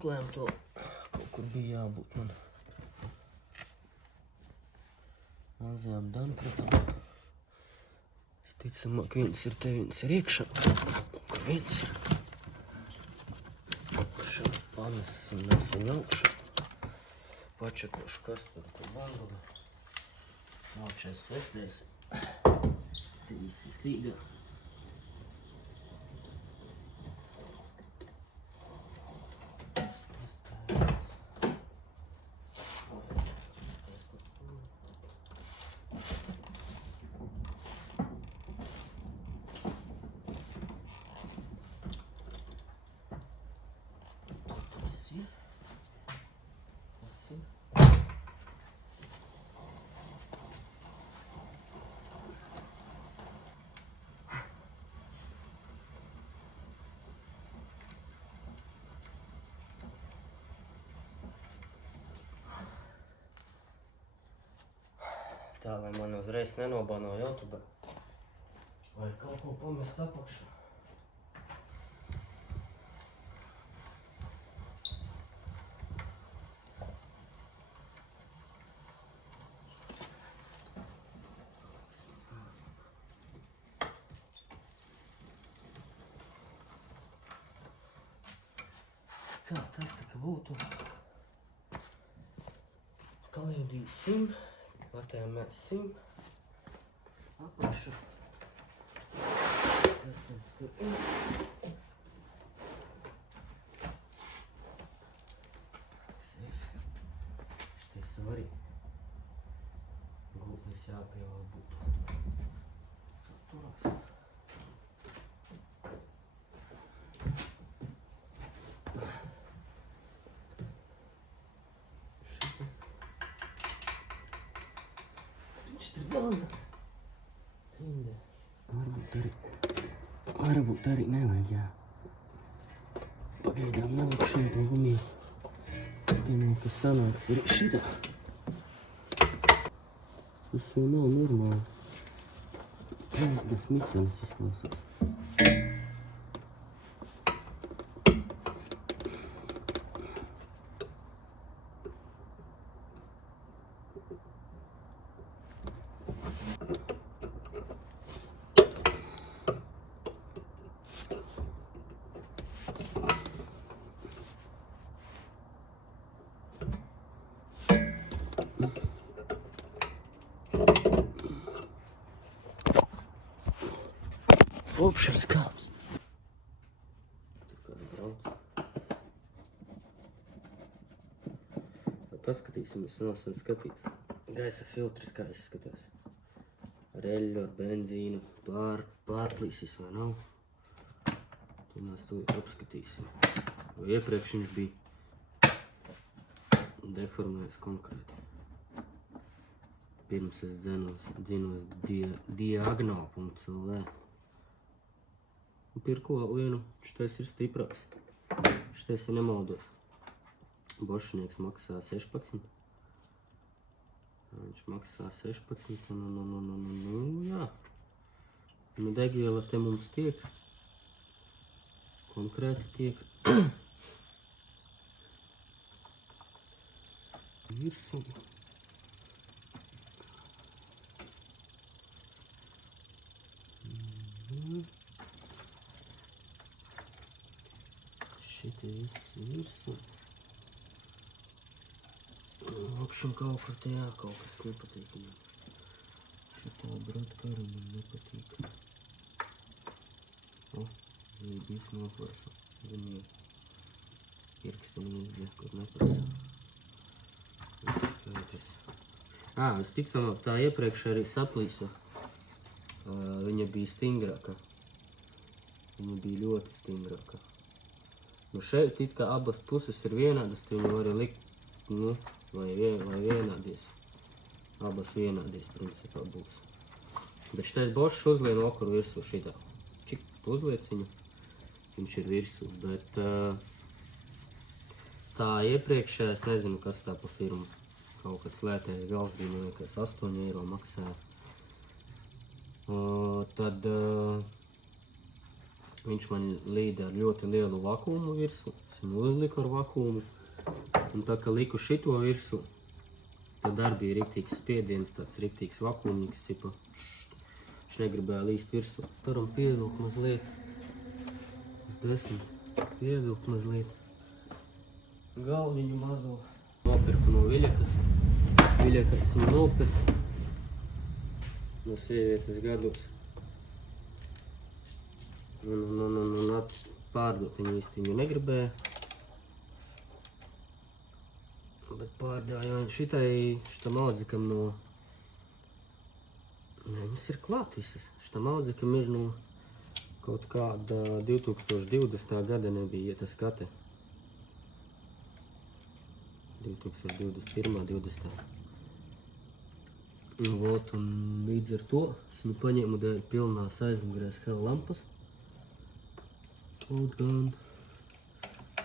Meklējam to, kaut kur bija jābūt man mazajām dampratām. Ticamāk, viens ir te, viens ir iekšā. Kur viens ir? Šāds panes nesim augšā. Pačakošu, kas tur to banduli. Nākšais sestdēs. Tīsi stīgā. Tā, lai man uzreiz nenobano YouTube. Vai kaut ko pamest apakšā. Tā, tas tā kā būtu. Paliedīsim. Patēmēsim. Apakšu. Tas mums tur ir. Šitais arī. Gultnis jāpievēl būtu. Turās. Varbūt arī nevajag, jā. Pagaidām nelikšana pa gumiju. Domāju, ka sanāks ir šitā. Tas jau nav normāli. Tas misenes izklausās. Opšars kāps. Tur kāds brauc. Paskatīsimies, nav sen skatīts. Gaisa filtris kā izskatās. Ar eļļu, ar benzīnu, pārplīsis vai nav. To mēs tūlīt apskatīsim. Jo iepriekš viņš bija deformējies konkrēti. Pirms es dzinos diagnal.lv. Pirku vēl vienu, šitais ir stiprāks. Šitais ir nemaldos. Bošinieks maksā 16. Viņš maksā 16, jā. Nu, degviela te mums tiek. Konkrēti tiek. Virsū. Šitī viss virsū. Apšam kaut kur te jā, kaut kas nepatīk viņam. Šitā bratkara man nepatīk. O, zībīs noklāsa. Viņi pirksteni izdiet, kur neprasa. Visticamāk, tā iepriekš arī saplīsa. Viņa bija stingrāka. Viņa bija ļoti stingrāka. Nu šeit it kā abas puses ir vienādas, tu viņu vari likt, nu, vai vienādies. Abas vienādies, principā, būs. Bet šitais Bošs uzlien okuru virsū šitā. Čik tu uzliec viņu, viņš ir virsū, bet tā iepriekšējā, es nezinu, kas tā pa firmu. Kaut kāds lētais gals bija, man liekas, 8 eiro maksāja. Tad Viņš man līda ar ļoti lielu vakuumu virsmu. Es viņu uzliku ar vakuumu. Un tā kā liku šito virsmu, tad arī bija riktīgs spiediens, tāds riktīgs vakuumīgs, cipa. Viņš negribēja līst virsmu. Varam pievilkt mazliet. Uz 10. Pievilkt mazliet. Galviņu mazo. Nopirku no Viļakas. Viļakas viņu nopirku. No sievietes gados. Un pārdot viņu īsti viņu negribēja. Bet pārdāju šitam audzikam no... Viņas ir klāt visas. Šitam audzikam ir no kaut kāda 2020. gada nebija, ja tas skate. 2021. 20. Un līdz ar to es viņu paņēmu dēļ pilnās aizmugurēs hell lampas. Kaut gan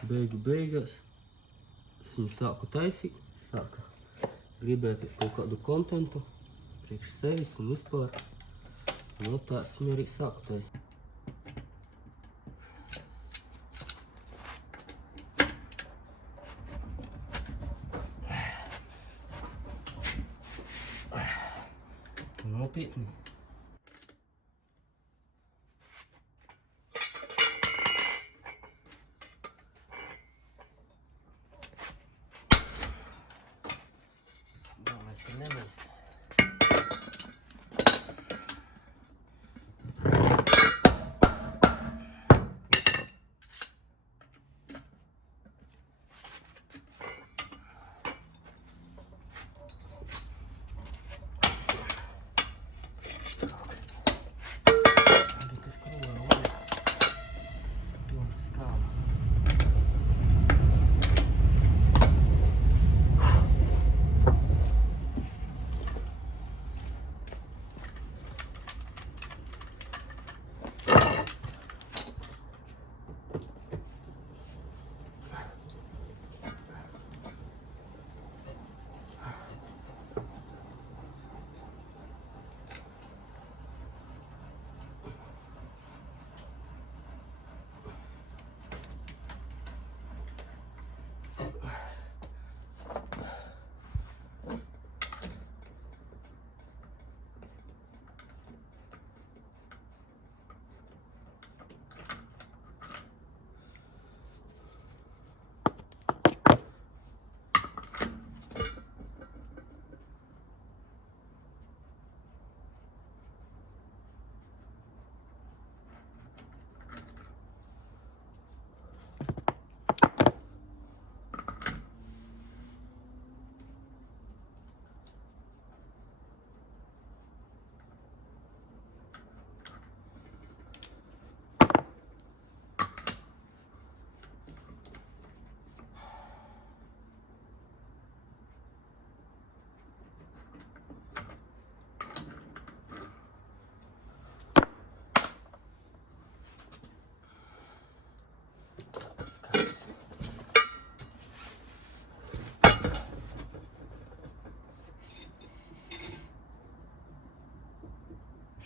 beigās es viņu sāku taisīt, sāka gribēties kaut kādu kontentu priekš sevis un vispār. No tās viņu arī sāku taisīt. Nopietni. Galvenais ir nemest.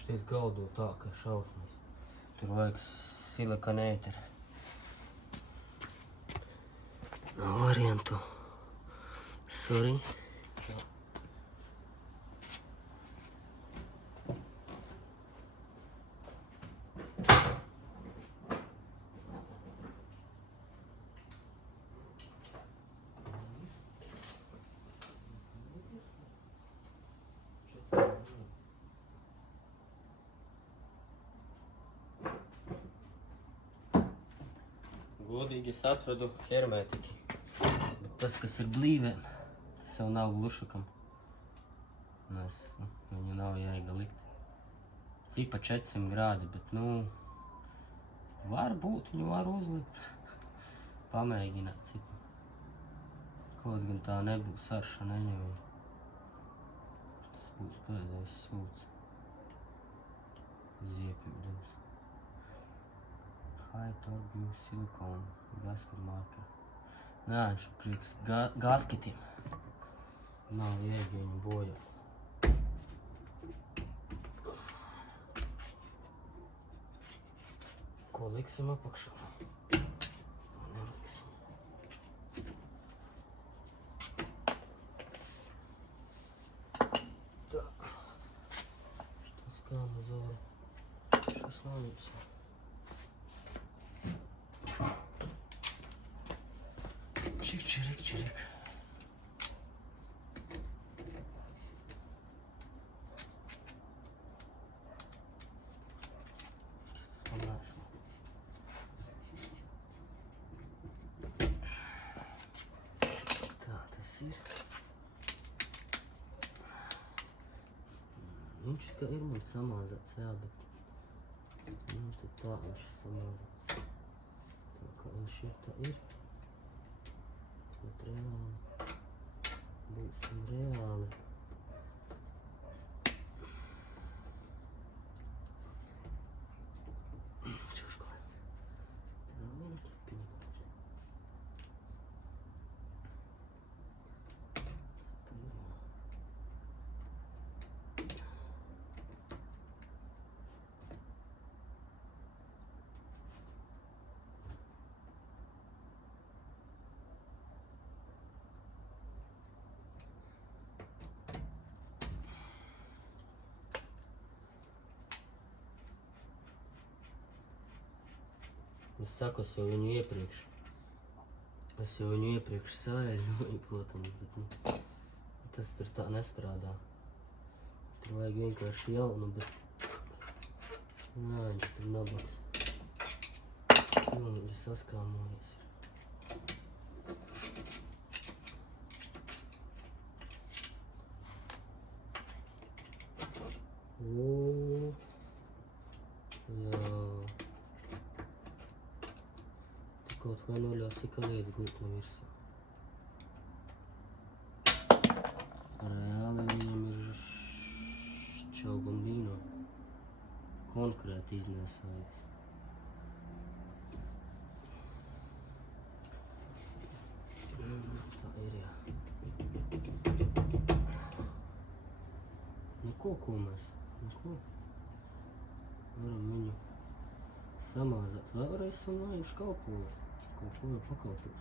Es galdo tā, ka šausmas. Tur vajag silikonēteri. Variantu. Sorry. Godīgi es atradu hermētiķi, bet tas, kas ir blīvēm, tas jau nav glušakam. Viņu nav jēga likt. Cipa 400 grādi, bet, varbūt viņu var uzlikt. Pamēģināt cipa. Kaut gan tā nebūs arša neņemī. Tas būs pēdējais sūds. Ziepju divs. High Torque Silicone gasket marker. Nē, viņš prieks gasketiem. Nav jēga viņu bojāt. Ko liksim apakšā. Neliksim. Tā. Šis kā mazāri. Šis neliksim. Čik, čirik, čirik. Viņš kā ir man samāzāts, jā, bet tad tā viņš ir samāzāts. Tā kā viņš ir, tā ir. Bet reāli, būsim reāli. Čušklāts. Tā viena kipiņa. Es saku, es jau viņu iepriekš sāļoju, protams, bet tas tur tā nestrādā. Tur vajag vienkārši jaunu, bet nē, viņš tur nabaks. Viņš ir saskāmojies. Jā. Kaut vai noļaus ik līdz glutni virsū. Reāli viņam ir šķaubambīno. Konkrēti iznēsājies. Tā ir, jā. Neko, ko mēs? Neko. Varam viņu samāzāt vēlreiz un lai viņš kalpo. Kaut ko jau pakalpos.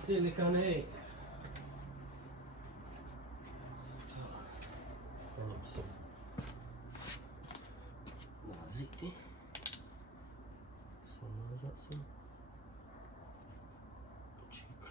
Silikāna eit. Tā. Paņemsim. Māzīti. Samāzāsim. Čik.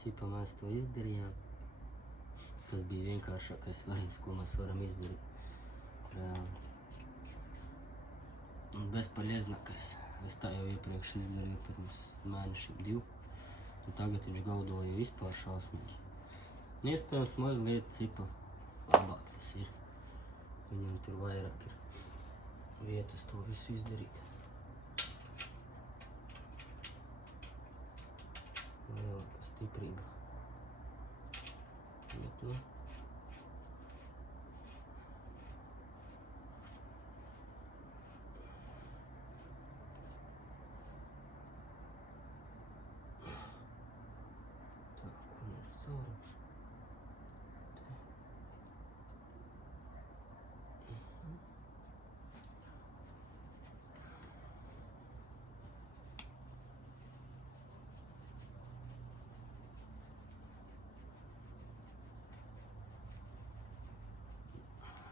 Cipā mēs to izdarījām. Tas bija vienkāršākais variants, ko mēs varam izdarīt. Reāli. Un bezpaļieznākais. Es tā jau iepriekš izdarīju pirms mēnešiem 2. Un tagad viņš gaudoja vispār šausmīgi. Iespējams, mazliet cipā labāk tas ir. Viņam tur vairāk ir vietas to visu izdarīt. Lielāka stiprība. Bet, nu. Tā, ko mums caurums?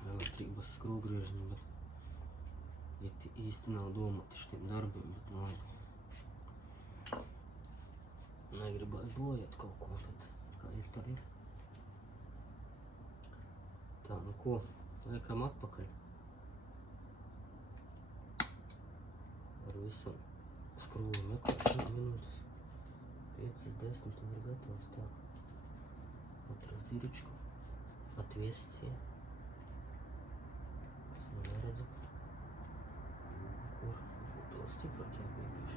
Elektrības skrūvgriežņi, bet īsti nav domāti šitiem darbiem, bet labi. Negribēju bojāt kaut ko, bet kā ir, tā ir. Tā, nu ko, liekam atpakaļ. visam skrūvim, ja, kaut 100 minūtes. 5-10 un ir gatavs tā. Atrast diričku. Atviests, ja. Es jau neredzu. Kur? Būtu vēl stiprāk jāpiegriež.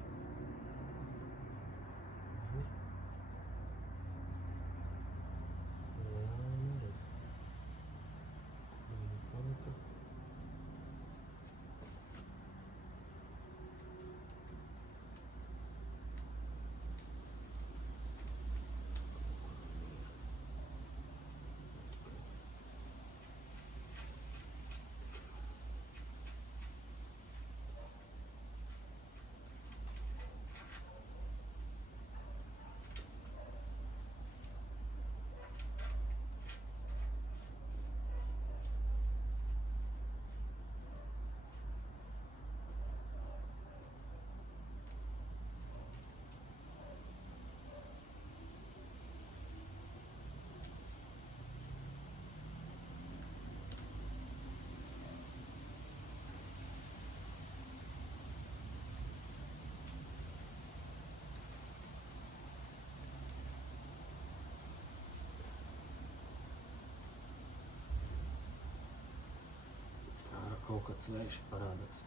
Kaut kāds vējš parādās.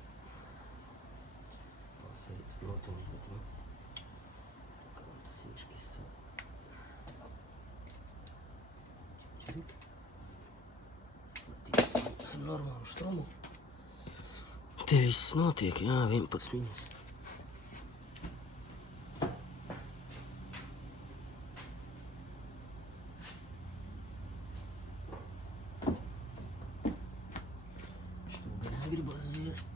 Pasīt, protams, bet, nu, kā tas īškis sāk. Esam normālu štromu. Te viss notiek, jā, 11 minūtes. Gribas ziest.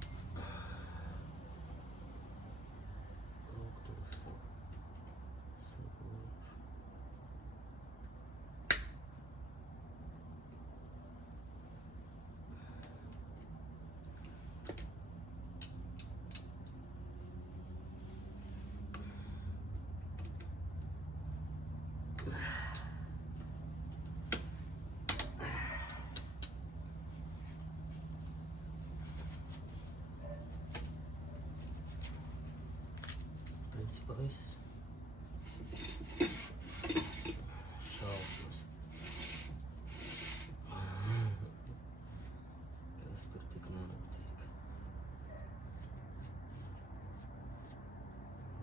Principā viss. Šausmas. Kas tur tik nenotiek.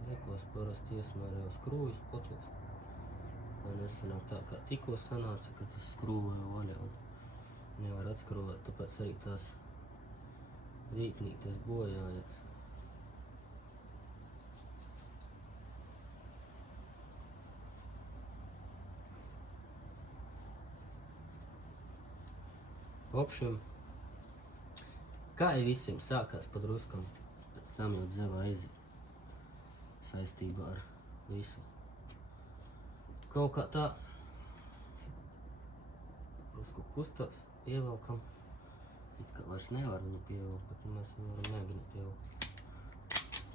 Liekos parasti iesmērē uz skrūvis potlos. Lai nesanāk tā, kā tikko sanāca, ka tas skrūvēja vaļā un nevar atskrūvēt, tāpēc arī tās rītnītes bojājās. Opšiem, kā jau visiem sākās pa druskam, pēc tam jau dzela aiziet saistībā ar visu. Kaut kā tā drusku kustās, pievelkam. It kā vairs nevar viņu pievelkt, bet mēs viņu varam mēģināt pievelkt.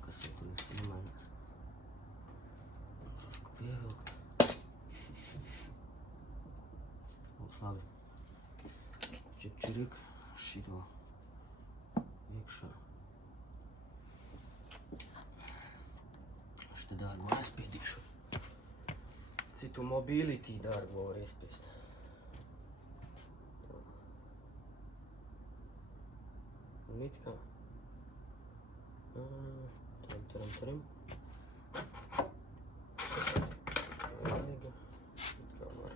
Kas jau tur visu nemainās. Drusku pievelkt. Būs labi. Čip-čirик, šito iekšā. Šitā dārgo aizspiedīšu. Citu mobility dārgo var iespiest. Un it kā. Taram. Vienīga. It kā var.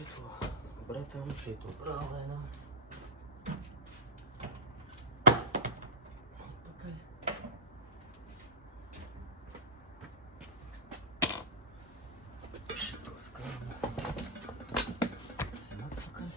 šito, bretam šito brālēnam. Atpakaļ. Šito skarmu. Esam atpakaļ.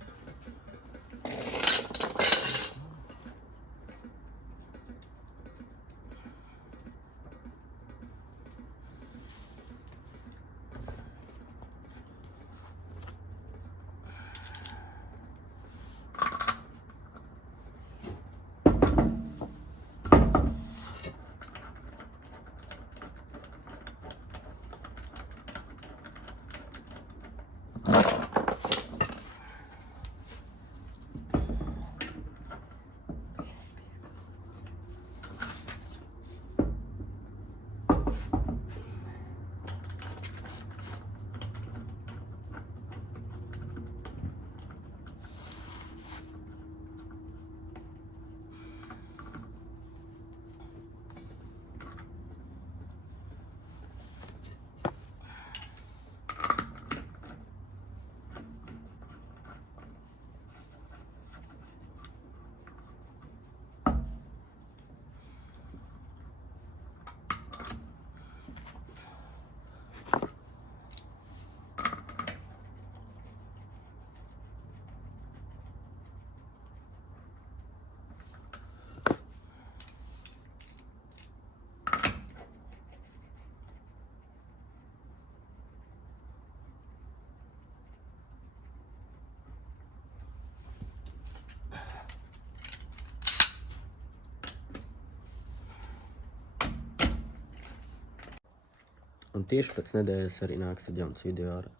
Un tieši pēc nedēļas arī nāks jauns video ārā.